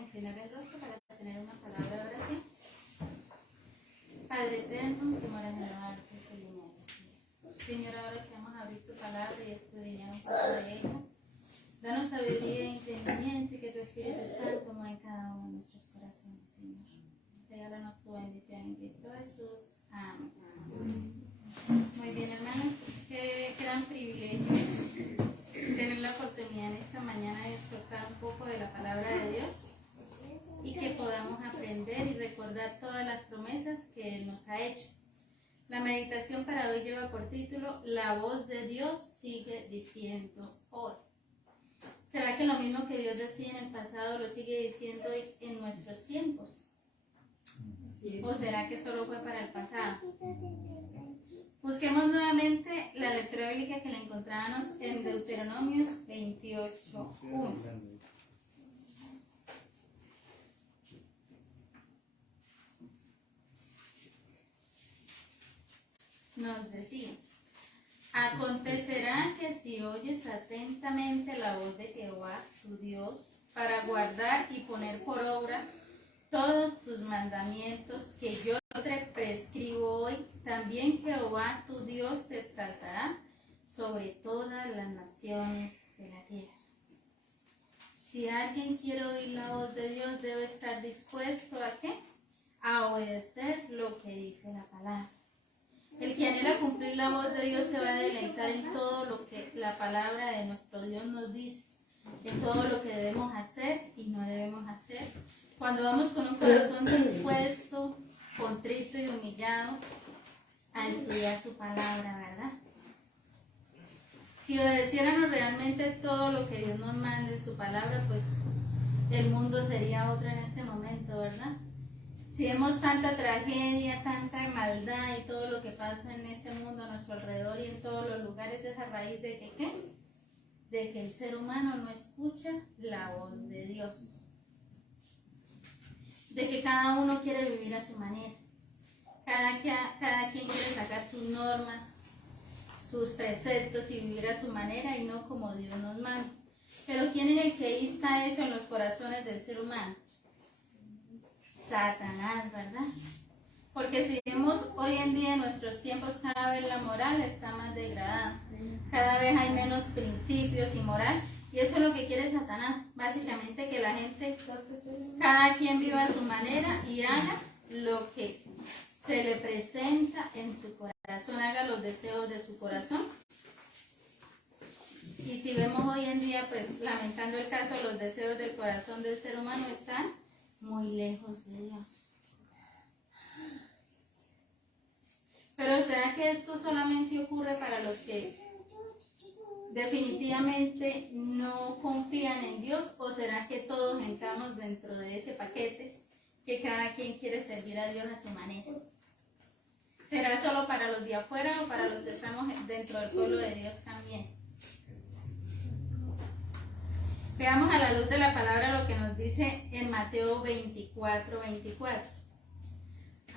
inclinar el rostro para tener una palabra de oración. Padre eterno, que moras en lo alto, Señor, ahora que vamos a abrir tu palabra y escudriñar un poco de ella, danos sabiduría e entendimiento y que tu Espíritu Santo more en cada uno de nuestros corazones, Señor. Regálanos tu bendición en Cristo Jesús. Amén. Muy bien, hermanos, qué gran privilegio tener la oportunidad en esta mañana de exhortar un poco de la palabra de Dios y que podamos aprender y recordar todas las promesas que Él nos ha hecho. La meditación para hoy lleva por título La voz de Dios sigue diciendo hoy. ¿Será que lo mismo que Dios decía en el pasado lo sigue diciendo hoy en nuestros tiempos? ¿O será que solo fue para el pasado? Busquemos nuevamente la lectura bíblica que la encontramos en Deuteronomios 28:1. Nos decía: acontecerá que si oyes atentamente la voz de Jehová, tu Dios, para guardar y poner por obra todos tus mandamientos que yo te prescribo hoy, también Jehová tu Dios te exaltará sobre todas las naciones de la tierra. Si alguien quiere oír la voz de Dios, debe estar dispuesto ¿a qué? A obedecer lo que dice la palabra. El que anhela cumplir la voz de Dios se va a deleitar en todo lo que la palabra de nuestro Dios nos dice, en todo lo que debemos hacer y no debemos hacer. Cuando vamos con un corazón dispuesto, contrito y humillado a estudiar su palabra, ¿verdad? Si obedeciéramos realmente todo lo que Dios nos manda en su palabra, pues el mundo sería otro en este momento, ¿verdad? Si vemos tanta tragedia, tanta maldad y todo lo que pasa en este mundo a nuestro alrededor y en todos los lugares, es a raíz de que ¿qué? De que el ser humano no escucha la voz de Dios. De que cada uno quiere vivir a su manera. Cada quien quiere sacar sus normas, sus preceptos y vivir a su manera y no como Dios nos manda. Pero ¿quién es el que insta eso en los corazones del ser humano? Satanás, ¿verdad? Porque si vemos hoy en día en nuestros tiempos, cada vez la moral está más degradada. Cada vez hay menos principios y moral. Y eso es lo que quiere Satanás. Básicamente que la gente, cada quien viva a su manera y haga lo que se le presenta en su corazón. Haga los deseos de su corazón. Y si vemos hoy en día, pues lamentando el caso, los deseos del corazón del ser humano están muy lejos de Dios. Pero ¿será que esto solamente ocurre para los que definitivamente no confían en Dios? ¿O será que todos entramos dentro de ese paquete que cada quien quiere servir a Dios a su manera? ¿Será solo para los de afuera o para los que estamos dentro del pueblo de Dios también? Veamos a la luz de la palabra lo que nos dice en Mateo 24:24.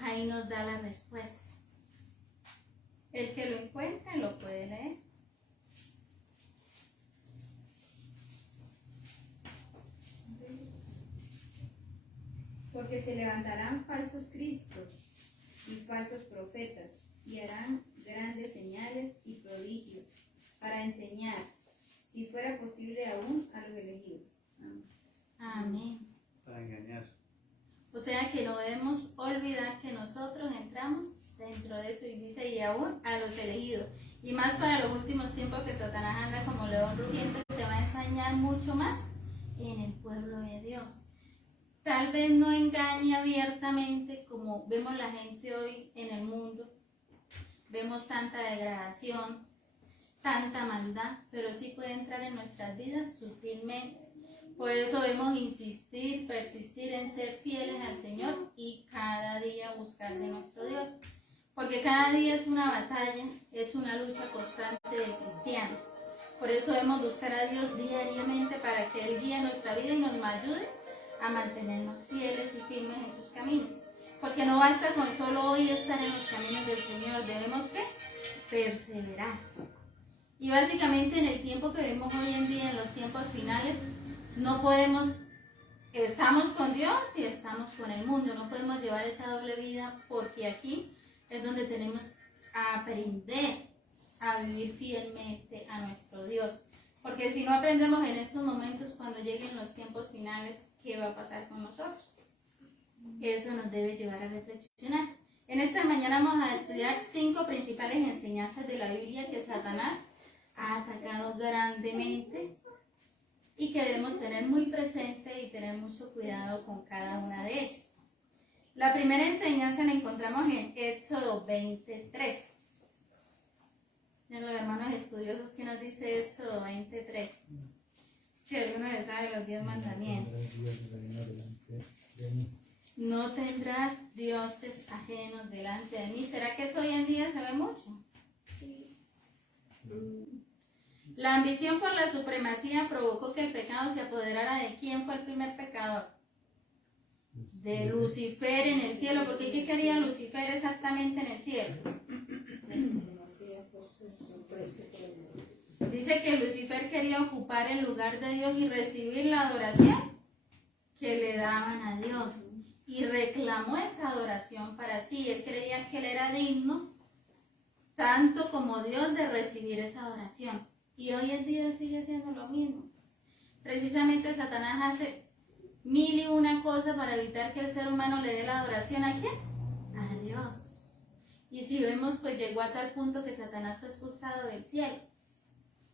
Ahí nos da la respuesta. El que lo encuentre lo puede leer. Porque se levantarán falsos cristos y falsos profetas y harán grandes señales y prodigios para enseñar, si fuera posible aún, a los elegidos. Amén. Para engañar. O sea que no debemos olvidar que nosotros entramos dentro de eso y dice y aún a los elegidos. Y más para los últimos tiempos que Satanás anda como león rugiente, se va a ensañar mucho más en el pueblo de Dios. Tal vez no engañe abiertamente como vemos la gente hoy en el mundo. Vemos tanta degradación, tanta maldad, pero sí puede entrar en nuestras vidas sutilmente. Por eso debemos insistir, persistir en ser fieles al Señor y cada día buscar de nuestro Dios. Porque cada día es una batalla, es una lucha constante del cristiano. Por eso debemos buscar a Dios diariamente para que Él guíe nuestra vida y nos ayude a mantenernos fieles y firmes en sus caminos. Porque no basta con solo hoy estar en los caminos del Señor, debemos ¿qué? Perseverar. Y básicamente en el tiempo que vivimos hoy en día, en los tiempos finales, no podemos estamos con Dios y estamos con el mundo. No podemos llevar esa doble vida porque aquí es donde tenemos que aprender a vivir fielmente a nuestro Dios. Porque si no aprendemos en estos momentos, cuando lleguen los tiempos finales, ¿qué va a pasar con nosotros? Eso nos debe llevar a reflexionar. En esta mañana vamos a estudiar 5 principales enseñanzas de la Biblia que Satanás ha atacado grandemente y que debemos tener muy presente y tener mucho cuidado con cada una de ellas. La primera enseñanza la encontramos en Éxodo 23. En los hermanos estudiosos, ¿qué nos dice Éxodo 23? Si alguno le sabe los 10 mandamientos. No tendrás dioses ajenos delante de mí. ¿Será que eso hoy en día se ve mucho? Sí. La ambición por la supremacía provocó que el pecado se apoderara de quién fue el primer pecador. De Lucifer en el cielo. ¿Porque qué quería Lucifer exactamente en el cielo? Dice que Lucifer quería ocupar el lugar de Dios y recibir la adoración que le daban a Dios. Y reclamó esa adoración para sí. Él creía que él era digno, tanto como Dios, de recibir esa adoración. Y hoy en día sigue haciendo lo mismo. Precisamente Satanás hace 1001 cosas para evitar que el ser humano le dé la adoración ¿a quién? A Dios. Y si vemos, pues llegó a tal punto que Satanás fue expulsado del cielo.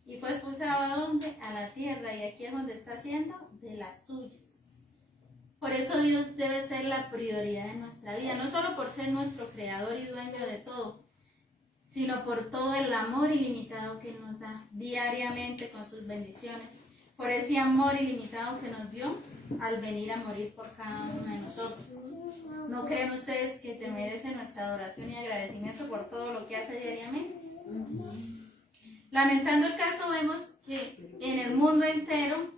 ¿Y fue expulsado a dónde? A la tierra. Y aquí es donde está haciendo de las suyas. Por eso Dios debe ser la prioridad de nuestra vida, no solo por ser nuestro creador y dueño de todo, sino por todo el amor ilimitado que nos da diariamente con sus bendiciones, por ese amor ilimitado que nos dio al venir a morir por cada uno de nosotros. ¿No creen ustedes que se merece nuestra adoración y agradecimiento por todo lo que hace diariamente? Lamentando el caso, vemos que en el mundo entero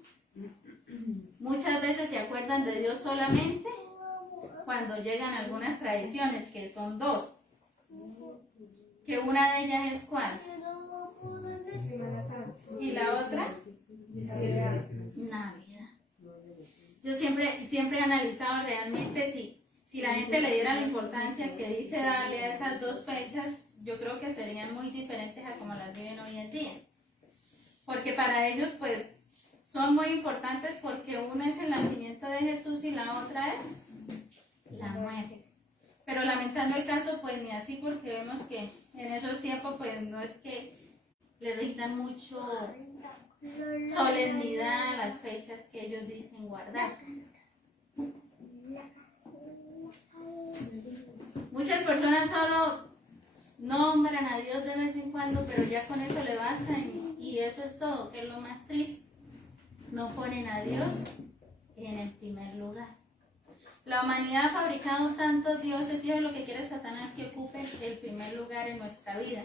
muchas veces se acuerdan de Dios solamente cuando llegan algunas tradiciones, que son 2. Que una de ellas es ¿cuál? ¿Y la otra? Navidad. Yo siempre he analizado realmente si la gente le diera la importancia que dice darle a esas 2 fechas, yo creo que serían muy diferentes a como las viven hoy en día. Porque para ellos, pues, son muy importantes porque una es el nacimiento de Jesús y la otra es la muerte. Pero lamentando el caso, pues ni así, porque vemos que en esos tiempos, pues no es que le rindan mucho solemnidad a las fechas que ellos dicen guardar. Muchas personas solo nombran a Dios de vez en cuando, pero ya con eso le basta y eso es todo, que es lo más triste. No ponen a Dios en el primer lugar. La humanidad ha fabricado tantos dioses y es lo que quiere Satanás, que ocupe el primer lugar en nuestra vida.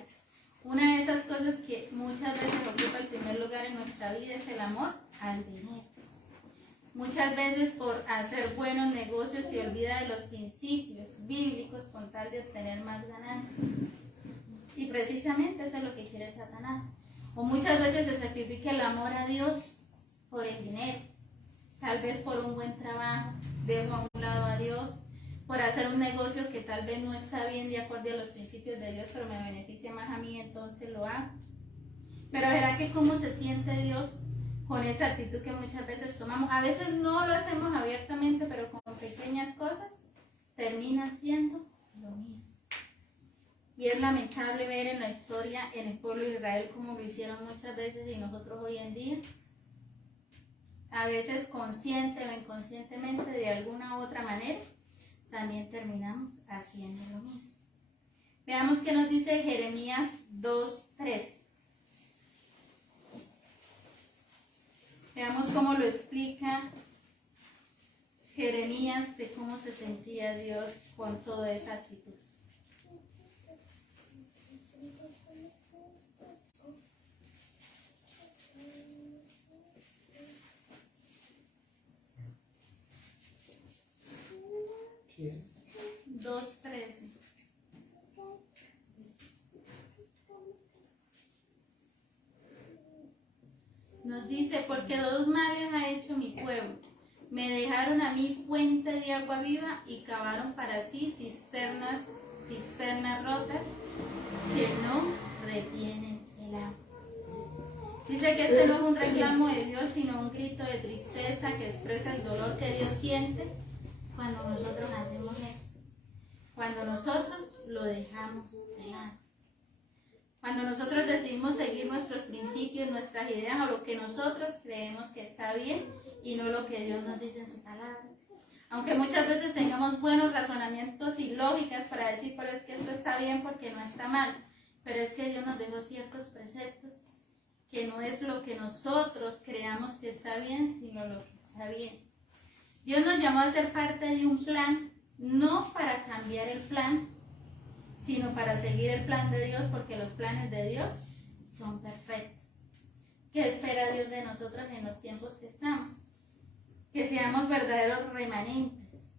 Una de esas cosas que muchas veces ocupa el primer lugar en nuestra vida es el amor al dinero. Muchas veces por hacer buenos negocios se olvida de los principios bíblicos con tal de obtener más ganancias. Y precisamente eso es lo que quiere Satanás. O muchas veces se sacrifica el amor a Dios por el dinero, tal vez por un buen trabajo, dejo a un lado a Dios, por hacer un negocio que tal vez no está bien de acuerdo a los principios de Dios, pero me beneficia más a mí, entonces lo hago. Pero ¿será que cómo se siente Dios con esa actitud que muchas veces tomamos? A veces no lo hacemos abiertamente, pero con pequeñas cosas termina siendo lo mismo. Y es lamentable ver en la historia, en el pueblo de Israel, como lo hicieron muchas veces y nosotros hoy en día. A veces consciente o inconscientemente, de alguna u otra manera, también terminamos haciendo lo mismo. Veamos qué nos dice Jeremías 2:3. Veamos cómo lo explica Jeremías de cómo se sentía Dios con toda esa actitud. ¿Quién? 2:13. Nos dice, porque 2 males ha hecho mi pueblo. Me dejaron a mí fuente de agua viva y cavaron para sí cisternas rotas que no retienen el agua. Dice que este no es un reclamo de Dios, sino un grito de tristeza que expresa el dolor que Dios siente cuando nosotros hacemos eso. Cuando nosotros lo dejamos de lado. Cuando nosotros decidimos seguir nuestros principios, nuestras ideas o lo que nosotros creemos que está bien y no lo que Dios nos dice en su palabra. Aunque muchas veces tengamos buenos razonamientos y lógicas para decir, pero es que esto está bien porque no está mal. Pero es que Dios nos dejó ciertos preceptos que no es lo que nosotros creamos que está bien, sino lo que está bien. Dios nos llamó a ser parte de un plan, no para cambiar el plan, sino para seguir el plan de Dios, porque los planes de Dios son perfectos. ¿Qué espera Dios de nosotros en los tiempos que estamos? Que seamos verdaderos remanentes,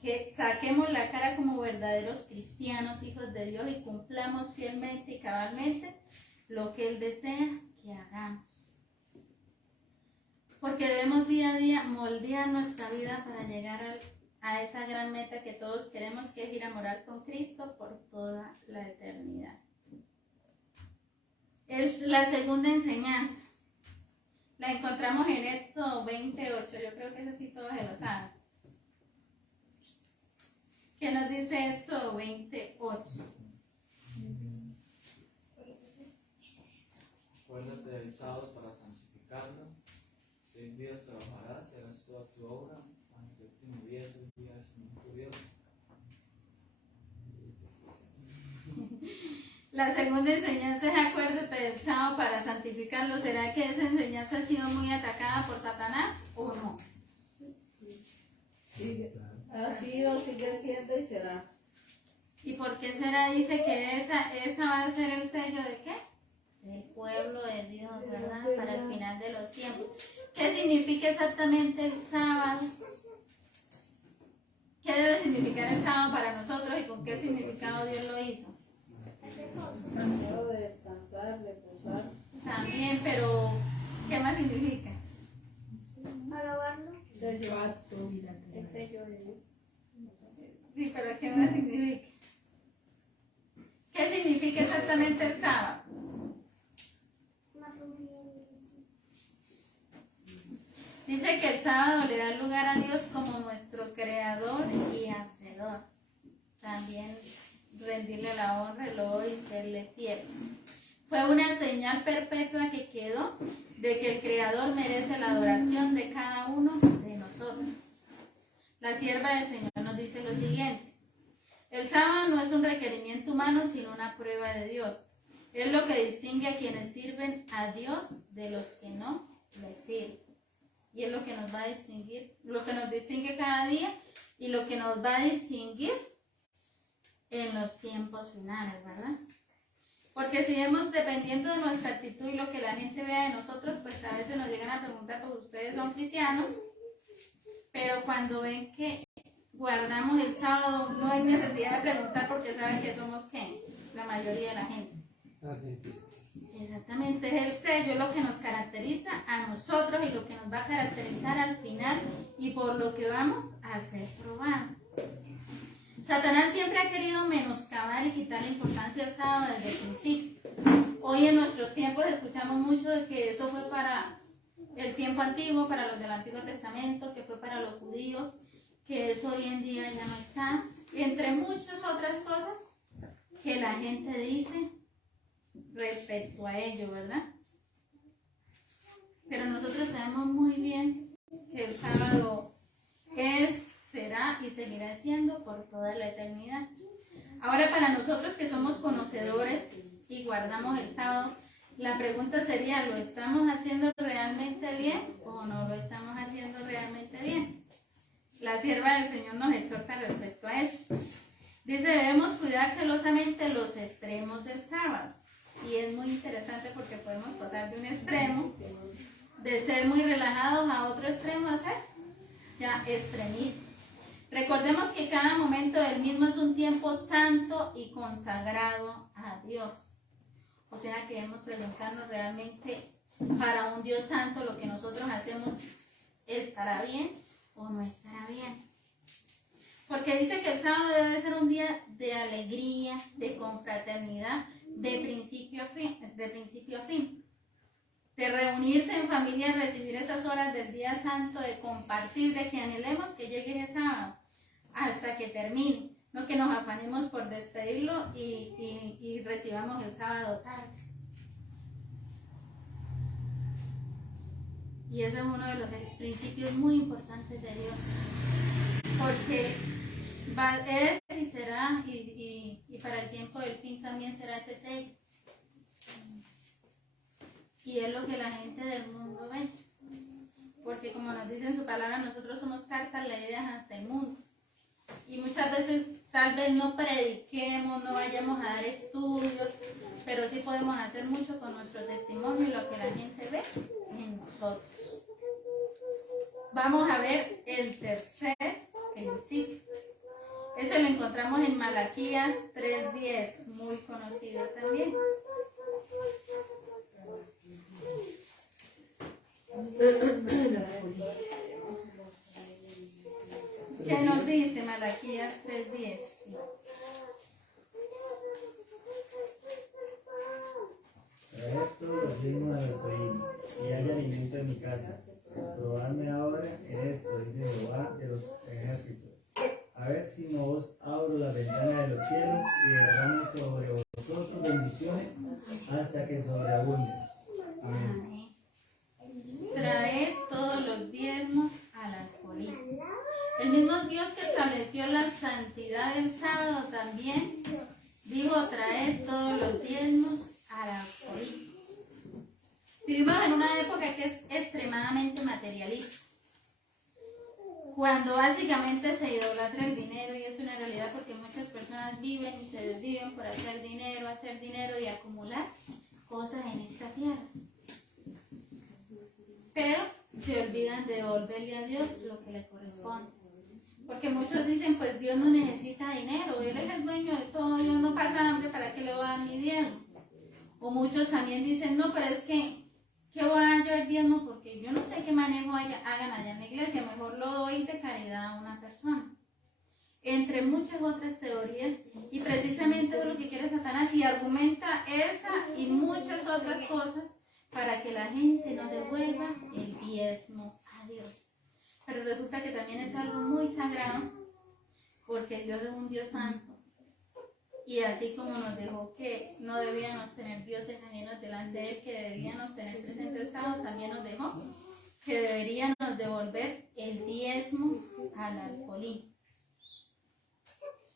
que saquemos la cara como verdaderos cristianos, hijos de Dios, y cumplamos fielmente y cabalmente lo que Él desea que hagamos. Porque debemos día a día moldear nuestra vida para llegar a esa gran meta que todos queremos, que es ir a morar con Cristo por toda la eternidad. Es la segunda enseñanza. La encontramos en Éxodo 28. Yo creo que ese sí todos se lo saben. ¿Qué nos dice Éxodo 28? Acuérdate del sábado para santificarlo. 6 días trabajarás y harás toda tu obra. El séptimo día es el día del Señor tu Dios. La segunda enseñanza es acuérdate del sábado para santificarlo. ¿Será que esa enseñanza ha sido muy atacada por Satanás o no? Sí, ha sido, sigue siendo y será. ¿Y por qué será? Dice que esa va a ser el sello de ¿qué? Del pueblo de Dios, ¿verdad? Para el final de los tiempos. ¿Qué significa exactamente el sábado? ¿Qué debe significar el sábado para nosotros y con qué significado Dios lo hizo? Primero de descansar, reposar. También, pero ¿qué más significa? Alabarlo. Sello acto. El sello de Dios. Sí, pero ¿qué más significa? ¿Qué significa exactamente el sábado? Dice que el sábado le da lugar a Dios como nuestro creador y hacedor. También rendirle la honra, el loor y serle fiel. Fue una señal perpetua que quedó de que el creador merece la adoración de cada uno de nosotros. La sierva del Señor nos dice lo siguiente: el sábado no es un requerimiento humano, sino una prueba de Dios. Es lo que distingue a quienes sirven a Dios de los que no le sirven. Y es lo que nos va a distinguir, lo que nos distingue cada día y lo que nos va a distinguir en los tiempos finales, ¿verdad? Porque si vemos, dependiendo de nuestra actitud y lo que la gente vea de nosotros, pues a veces nos llegan a preguntar, pues ustedes son cristianos, pero cuando ven que guardamos el sábado, no hay necesidad de preguntar porque saben que somos ¿qué? La mayoría de la gente. Exactamente, es el sello, es lo que nos caracteriza a nosotros y lo que nos va a caracterizar al final y por lo que vamos a ser probados. Satanás siempre ha querido menoscabar y quitar la importancia del sábado desde el principio. Hoy en nuestros tiempos escuchamos mucho de que eso fue para el tiempo antiguo, para los del Antiguo Testamento, que fue para los judíos, que eso hoy en día ya no está, entre muchas otras cosas que la gente dice respecto a ello, ¿verdad? Pero nosotros sabemos muy bien que el sábado es, será y seguirá siendo por toda la eternidad. Ahora, para nosotros que somos conocedores y guardamos el sábado, la pregunta sería, ¿lo estamos haciendo realmente bien o no lo estamos haciendo realmente bien? La sierva del Señor nos exhorta respecto a eso. Dice, debemos cuidar celosamente los extremos del sábado. Y es muy interesante porque podemos pasar de un extremo, de ser muy relajados, a otro extremo, a ser ya extremistas. Recordemos que cada momento del mismo es un tiempo santo y consagrado a Dios. O sea que debemos preguntarnos realmente, para un Dios santo, lo que nosotros hacemos ¿estará bien o no estará bien? Porque dice que el sábado debe ser un día de alegría, de confraternidad, de principio a fin, de reunirse en familia, recibir esas horas del día santo, de compartir, de que anhelemos que llegue ese sábado hasta que termine, no que nos afanemos por despedirlo y recibamos el sábado tarde. Y ese es uno de los principios muy importantes de Dios, porque es y será, y para el tiempo del fin también será ese sello. Y es lo que la gente del mundo ve, porque como nos dice en su palabra, nosotros somos cartas leídas ante el mundo. Y muchas veces tal vez no prediquemos, no vayamos a dar estudios, pero sí podemos hacer mucho con nuestro testimonio y lo que la gente ve en nosotros. Vamos a ver el tercer principio. Ese lo encontramos en Malaquías 3:10, muy conocido también. ¿Qué nos dice Malaquías 3:10? Traed todos los dignos al alcohol, y haya alimento en mi casa. Probadme ahora en esto, dice Jehová de los ejércitos. A ver si no os abro la ventana de los cielos y derramo sobre vosotros bendiciones hasta que sobreabunde. Amén. Traed todos los diezmos al alfolí. El mismo Dios que estableció la santidad del sábado también dijo: traed todos los diezmos al alfolí. Vivimos en una época que es extremadamente materialista, cuando básicamente se idolatra el dinero, y es una realidad porque muchas personas viven y se desviven por hacer dinero y acumular cosas en esta tierra. Pero se olvidan de devolverle a Dios lo que le corresponde. Porque muchos dicen, pues Dios no necesita dinero, Él es el dueño de todo, Dios no pasa hambre, ¿para qué le voy a dar mi diezmo? O muchos también dicen, no, pero es que, ¿qué voy a dar yo el diezmo? Porque yo no sé qué manejo hagan allá en la iglesia, mejor lo doy de caridad a una persona. Entre muchas otras teorías, y precisamente es lo que quiere Satanás, y argumenta esa y muchas otras cosas para que la gente no devuelva el diezmo a Dios. Pero resulta que también es algo muy sagrado, porque Dios es un Dios santo. Y así como nos dejó que no debíamos tener dioses ajenos delante de Él, que debíamos tener presente el sábado, también nos dejó que deberíamos devolver el diezmo al alfolí.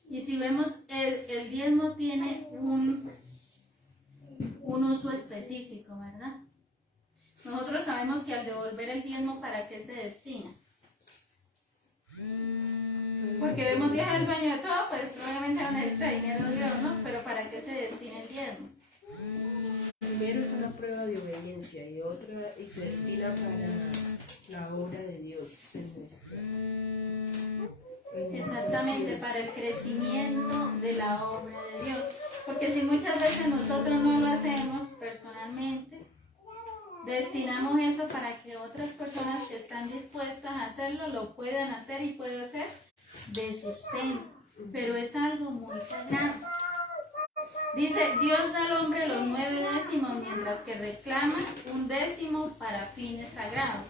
Y si vemos, el diezmo tiene un uso específico, ¿verdad? Nosotros sabemos que al devolver el diezmo, ¿para qué se destina? Porque vemos Dios es el dueño de todo, pues obviamente no necesita dinero Dios, ¿no? Pero ¿para qué se destina el diezmo? Primero es una prueba de obediencia y se destina para la obra de Dios en nuestra. Exactamente, para el crecimiento de la obra de Dios. Porque si muchas veces nosotros no lo hacemos personalmente, destinamos eso para que otras personas que están dispuestas a hacerlo lo puedan hacer y puedan hacer de sustento. Pero es algo muy sagrado. Dice, Dios da al hombre los 9 décimos, mientras que reclama un décimo para fines sagrados.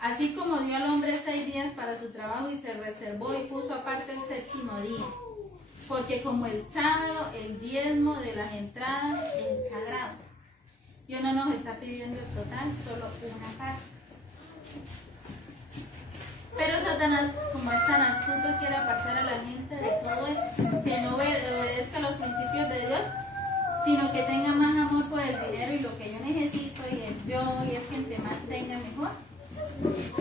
Así como dio al hombre 6 días para su trabajo y se reservó y puso aparte el 7º día. Porque como el sábado, el diezmo de las entradas es sagrado. Dios no nos está pidiendo el total, solo una parte. Pero Satanás, como es tan astuto, quiere apartar a la gente de todo esto, que no obedezca los principios de Dios, sino que tenga más amor por el dinero y lo que yo necesito y el yo, y es que entre más tenga mejor.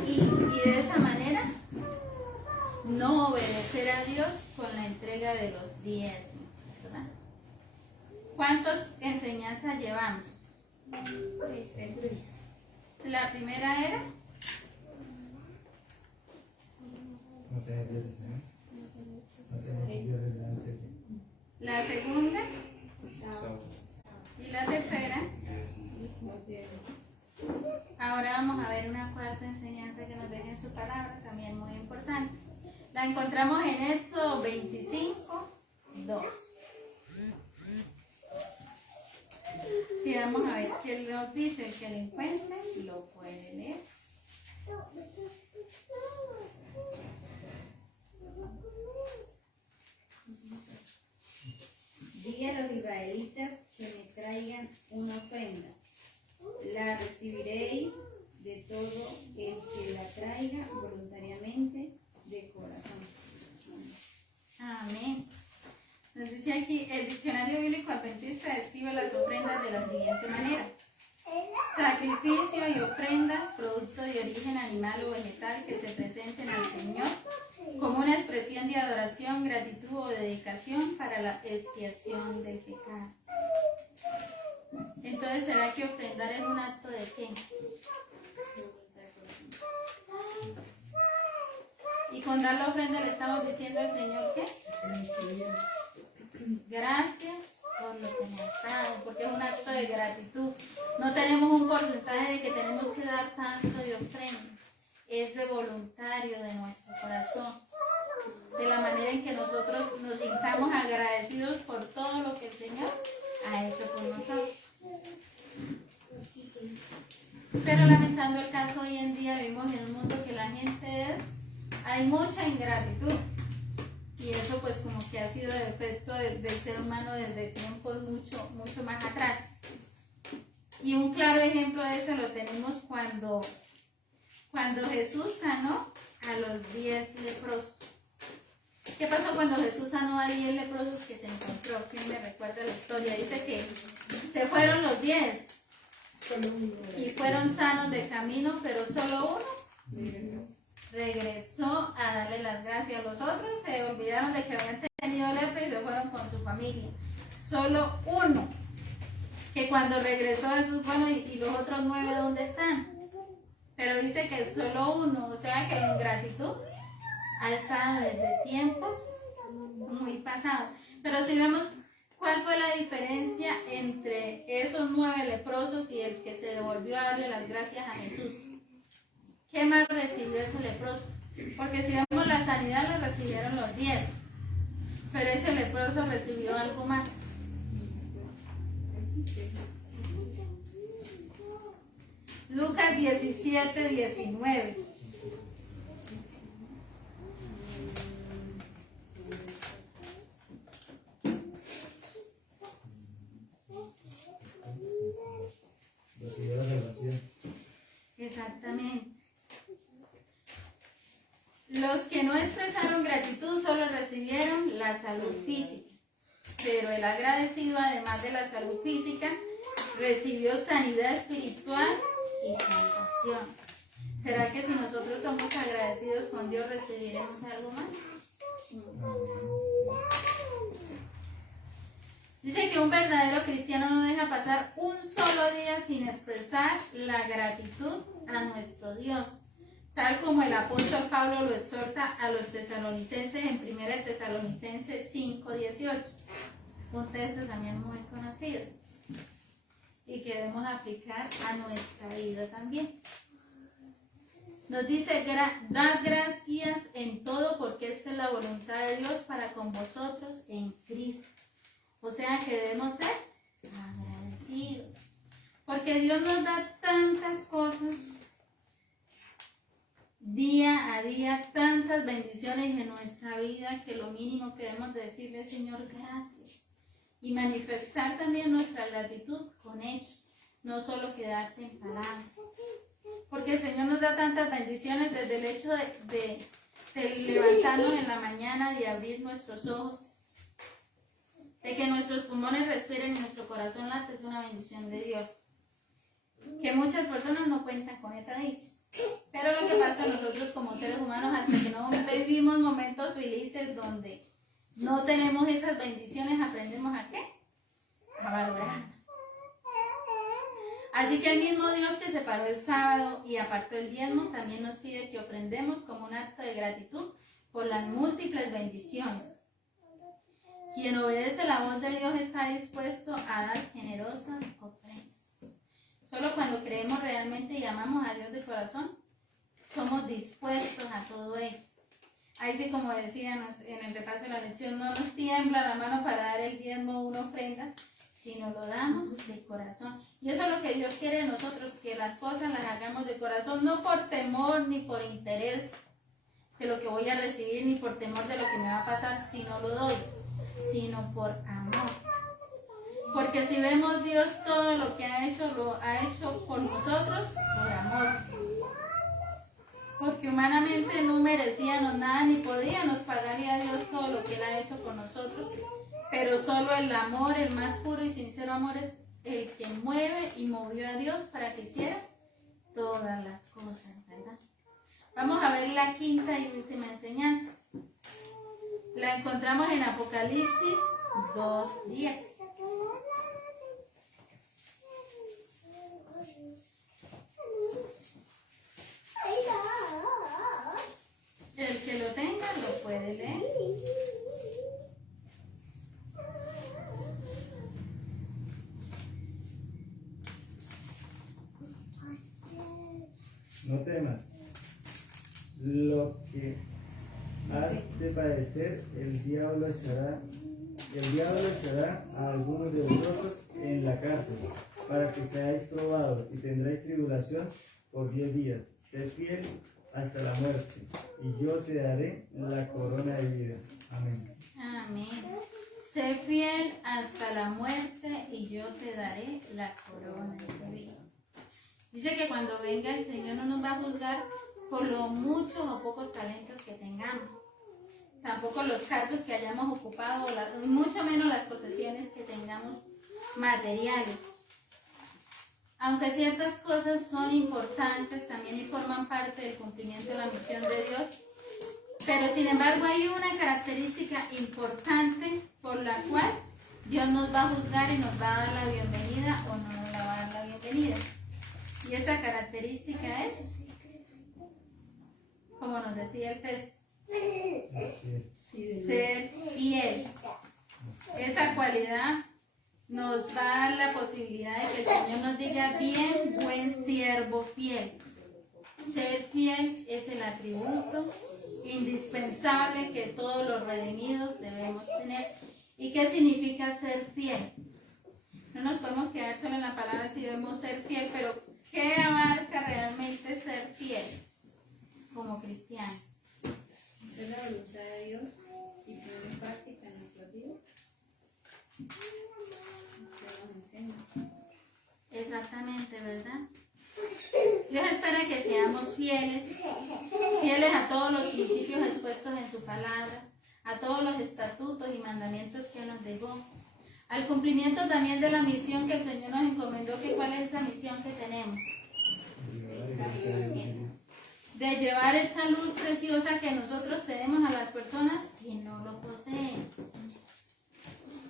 Y de esa manera no obedecer a Dios con la entrega de los diezmos, ¿verdad? ¿Cuántas enseñanzas llevamos? 3. La primera era No tener dioses, ¿eh? No tener dioses delante de ti. la segunda y la tercera. Ahora vamos a ver una cuarta enseñanza. encontramos en Éxodo 25, 2. Y vamos a ver qué nos dice. El que lo encuentre lo puede leer. Di a los israelitas que me traigan una ofrenda. La recibiréis de todo el que la traiga voluntariamente de corazón. Amén. Nos dice aquí, el diccionario bíblico adventista describe las ofrendas de la siguiente manera. Sacrificio y ofrendas, producto de origen animal o vegetal que se presenten al Señor como una expresión de adoración, gratitud o dedicación para la expiación del pecado. Entonces, ¿será que ofrendar es un acto de qué? Y con dar la ofrenda le estamos diciendo al Señor ¿qué? Gracias por lo que me has dado, porque es un acto de gratitud. No tenemos un porcentaje de que tenemos que dar tanto de ofrenda. Es de voluntario de nuestro corazón. De la manera en que nosotros nos sintamos agradecidos por todo lo que el Señor ha hecho por nosotros. Pero lamentando el caso, hoy en día vivimos en un mundo que la gente hay mucha ingratitud. Y eso pues como que ha sido defecto del ser humano desde tiempos mucho más atrás. Y un claro ejemplo de eso lo tenemos cuando Jesús sanó a los 10 leprosos. ¿Qué pasó cuando Jesús sanó a 10 leprosos que se encontró? ¿Quién me recuerda la historia? Dice que se fueron los 10 y fueron sanos de camino, pero solo uno regresó a darle las gracias. Los otros se olvidaron de que habían tenido lepra y se fueron con su familia. Solo uno, que cuando regresó Jesús, bueno, ¿y los otros 9 dónde están? Pero dice que solo uno, o sea que la ingratitud ha estado desde tiempos muy pasados. Pero si vemos cuál fue la diferencia entre esos 9 leprosos y el que se devolvió a darle las gracias a Jesús. ¿Qué más recibió ese leproso? Porque si vemos la sanidad lo recibieron los 10, pero ese leproso recibió algo más. Lucas 17, 19. Recibió la salvación. Exactamente. Los que no expresaron gratitud solo recibieron la salud física, pero el agradecido, además de la salud física, recibió sanidad espiritual y salvación. ¿Será que si nosotros somos agradecidos con Dios recibiremos algo más? Dice que un verdadero cristiano no deja pasar un solo día sin expresar la gratitud a nuestro Dios, tal como el apóstol Pablo lo exhorta a los tesalonicenses en 1 Tesalonicenses 5:18, un texto también muy conocido y que debemos aplicar a nuestra vida también. Nos dice, dad gracias en todo porque esta es la voluntad de Dios para con vosotros en Cristo. O sea que debemos ser agradecidos, porque Dios nos da tantas cosas día a día, tantas bendiciones en nuestra vida, que lo mínimo que debemos decirle, Señor, gracias, y manifestar también nuestra gratitud con hechos, no solo quedarse en palabras, porque el Señor nos da tantas bendiciones desde el hecho de levantarnos en la mañana, de abrir nuestros ojos, de que nuestros pulmones respiren y nuestro corazón late, es una bendición de Dios, que muchas personas no cuentan con esa dicha. Pero lo que pasa nosotros como seres humanos, hasta que no vivimos momentos felices donde no tenemos esas bendiciones, aprendemos a ¿qué? A valorarlas. Así que el mismo Dios que separó el sábado y apartó el diezmo, también nos pide que ofrendemos como un acto de gratitud por las múltiples bendiciones. Quien obedece la voz de Dios está dispuesto a dar generosas ofrendas. Solo cuando creemos realmente y amamos a Dios de corazón, somos dispuestos a todo ello. ahí sí, como decíamos en el repaso de la lección, no nos tiembla la mano para dar el diezmo o una ofrenda, sino lo damos de corazón. Y eso es lo que Dios quiere de nosotros, que las cosas las hagamos de corazón, no por temor ni por interés de lo que voy a recibir, ni por temor de lo que me va a pasar, si no lo doy, sino por amor. Porque si vemos Dios todo lo que ha hecho, lo ha hecho por nosotros, por amor. Porque humanamente no merecíamos nada ni podíamos pagarle a Dios todo lo que Él ha hecho por nosotros, pero solo el amor, el más puro y sincero amor, es el que mueve y movió a Dios para que hiciera todas las cosas, ¿verdad? Vamos a ver la quinta y última enseñanza. La encontramos en Apocalipsis 2:10. El que lo tenga lo puede leer. No temas. Lo que has de padecer, el diablo echará a algunos de vosotros en la cárcel, para que seáis probados y tendréis tribulación por 10 días. Sé fiel hasta la muerte, y yo te daré la corona de vida. Amén. Amén. Sé fiel hasta la muerte y yo te daré la corona de vida. Dice que cuando venga el Señor no nos va a juzgar por los muchos o pocos talentos que tengamos. Tampoco los cargos que hayamos ocupado, mucho menos las posesiones que tengamos materiales. Aunque ciertas cosas son importantes también y forman parte del cumplimiento de la misión de Dios, pero sin embargo hay una característica importante por la cual Dios nos va a juzgar y nos va a dar la bienvenida o no nos la va a dar la bienvenida. Y esa característica es, como nos decía el texto, ser fiel. Esa cualidad nos va a dar la posibilidad de que el Señor nos diga: bien, buen siervo fiel. Ser fiel es el atributo indispensable que todos los redimidos debemos tener. ¿Y qué significa ser fiel? No nos podemos quedar solo en la palabra si debemos ser fiel, pero ¿qué abarca realmente ser fiel como cristianos? Hacer la voluntad de Dios y poner en práctica en nuestra vida. Usted nos enseña. Exactamente, ¿verdad? Dios espera que seamos fieles a todos los principios expuestos en su palabra, a todos los estatutos y mandamientos que Él nos dejó, al cumplimiento también de la misión que el Señor nos encomendó. Que ¿cuál es esa misión que tenemos? De llevar esta luz preciosa que nosotros tenemos a las personas que no lo poseen.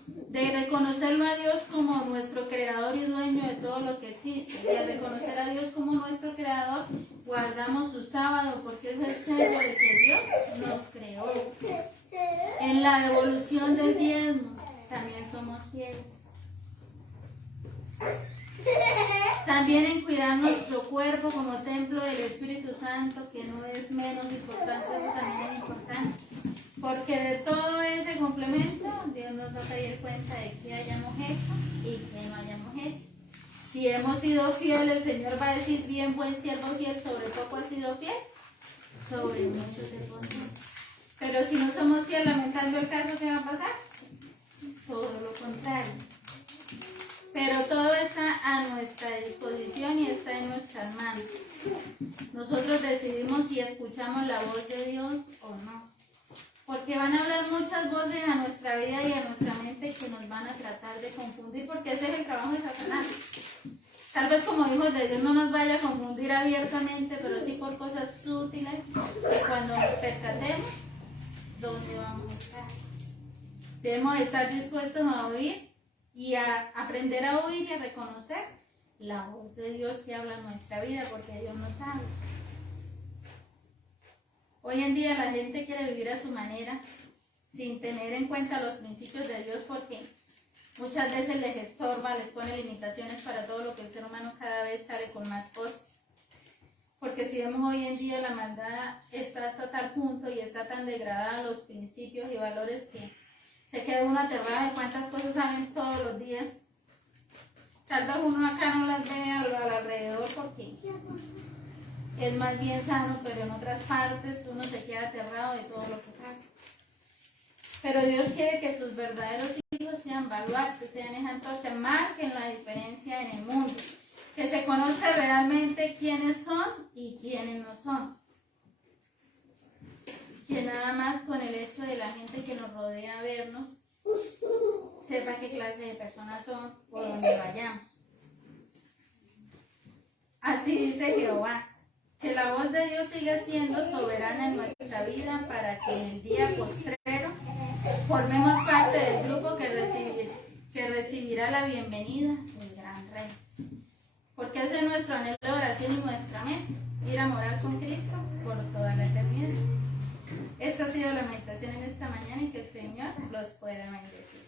De reconocerlo a Dios como nuestro creador y dueño de todo lo que existe. Y al reconocer a Dios como nuestro creador, guardamos su sábado, porque es el sello de que Dios nos creó. En la devolución del diezmo también somos fieles. También en cuidar nuestro cuerpo como templo del Espíritu Santo, que no es menos importante, eso también es importante. Porque de todo ese complemento, Dios nos va a pedir cuenta de qué hayamos hecho y qué no hayamos hecho. Si hemos sido fieles, el Señor va a decir: bien, buen siervo fiel, sobre poco has sido fiel, sobre mucho te pondré. Pero si no somos fieles, lamentando el caso, ¿qué va a pasar? Todo lo contrario. Pero todo está a nuestra disposición y está en nuestras manos. Nosotros decidimos si escuchamos la voz de Dios o no. Porque van a hablar muchas voces a nuestra vida y a nuestra mente que nos van a tratar de confundir, porque ese es el trabajo de Satanás. Tal vez como hijos de Dios no nos vaya a confundir abiertamente, pero sí por cosas sutiles, que cuando nos percatemos, ¿dónde vamos a estar? Debemos estar dispuestos a oír y a aprender a oír y a reconocer la voz de Dios que habla en nuestra vida, porque Dios nos habla. Hoy en día la gente quiere vivir a su manera, sin tener en cuenta los principios de Dios, porque muchas veces les estorba, les pone limitaciones para todo lo que el ser humano cada vez sale con más cosas. Porque si vemos hoy en día, la maldad está hasta tal junto y está tan degradada los principios y valores que se queda uno aterrado de cuántas cosas salen todos los días. Tal vez uno acá no las ve al alrededor porque es más bien sano, pero en otras partes uno se queda aterrado de todo lo que pasa. Pero Dios quiere que sus verdaderos hijos sean baluartes, sean esa antorcha, marquen la diferencia en el mundo, que se conozca realmente quiénes son y quiénes no son. Que nada más con el hecho de la gente que nos rodea vernos, sepa qué clase de personas son por donde vayamos. Así dice Jehová, que la voz de Dios siga siendo soberana en nuestra vida para que en el día postrero formemos parte del grupo que recibirá la bienvenida del gran Rey. Porque ese es nuestro anhelo de oración y nuestra meta, ir a morar con Cristo por toda la eternidad. Esta ha sido la meditación en esta mañana y que el Señor los pueda bendecir.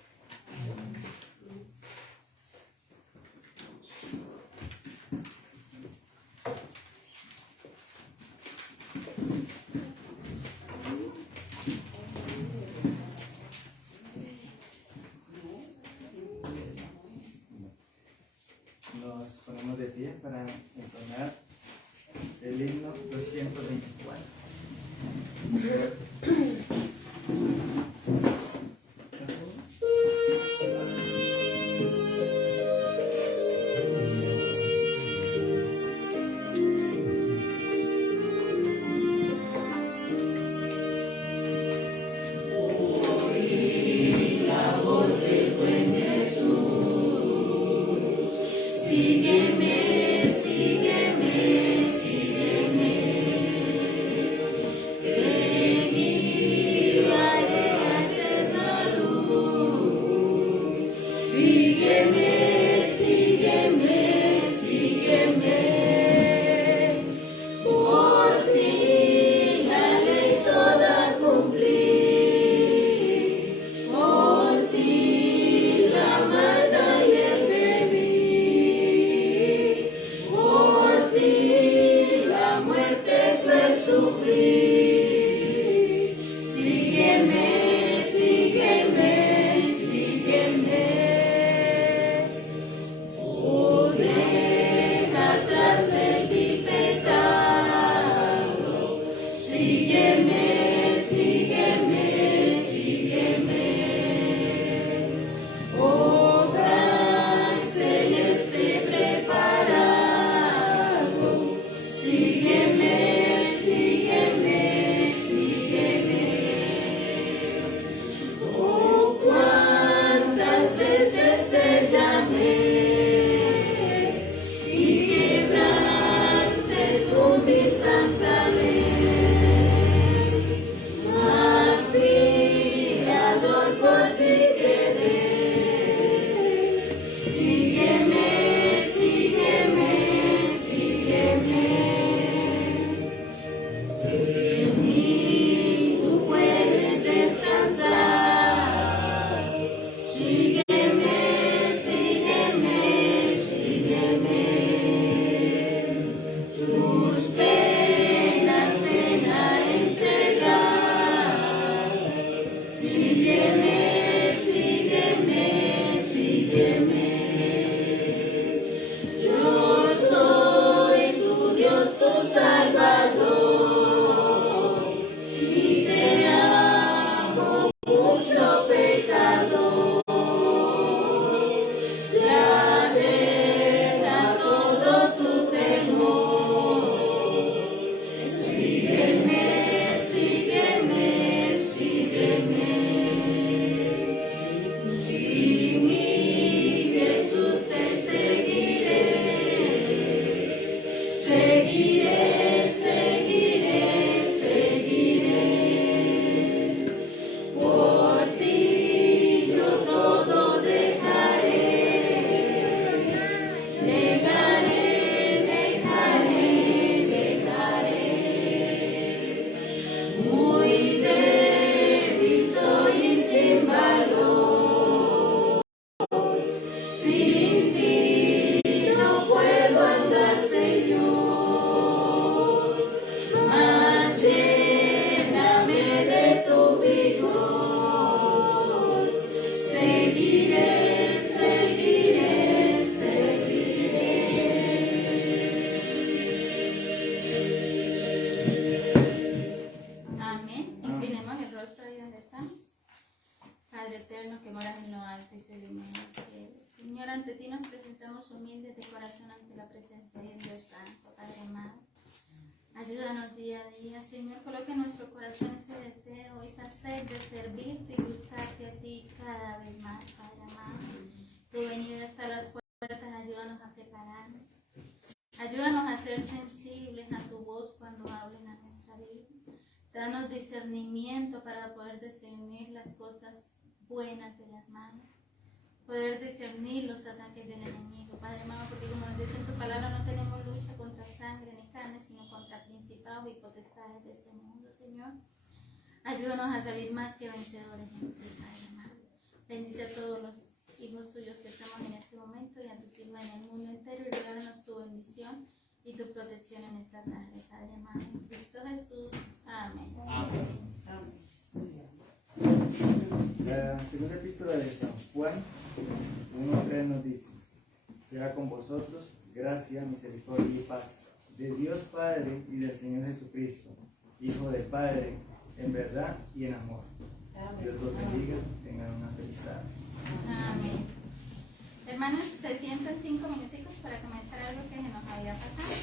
Nos ponemos de pie para entonar el himno 224. Sígueme, sígueme, sígueme. que moras en lo alto y sublime en el cielo. Señor, ante ti nos presentamos humildes de corazón ante la presencia de Dios Santo, Padre amado. Ayúdanos día a día, Señor, coloca en nuestro corazón ese deseo, esa sed de servirte y buscarte a ti cada vez más, Padre amado. Tu venida está a las puertas, ayúdanos a prepararnos. Ayúdanos a ser sensibles a tu voz cuando hablen a nuestra vida. Danos discernimiento para poder discernir las cosas buenas de las malas. Poder discernir los ataques del enemigo, Padre amado, porque como nos dice en tu palabra, no tenemos lucha contra sangre ni carne, sino contra principados y potestades de este mundo, Señor. Ayúdanos a salir más que vencedores en ti, Padre amado. Bendice a todos los hijos tuyos que estamos en este momento y a tus hijos en el mundo entero y regálanos tu bendición y tu protección en esta tarde, Padre amado. En Cristo Jesús. Amén. Amén. La segunda epístola de San Juan 1:3 nos dice: sea con vosotros gracia, misericordia y paz de Dios Padre y del Señor Jesucristo, Hijo del Padre, en verdad y en amor. Dios los bendiga, tengan una feliz tarde. Amén. Hermanos, se sientan 5 minuticos para comentar algo que se nos había pasado.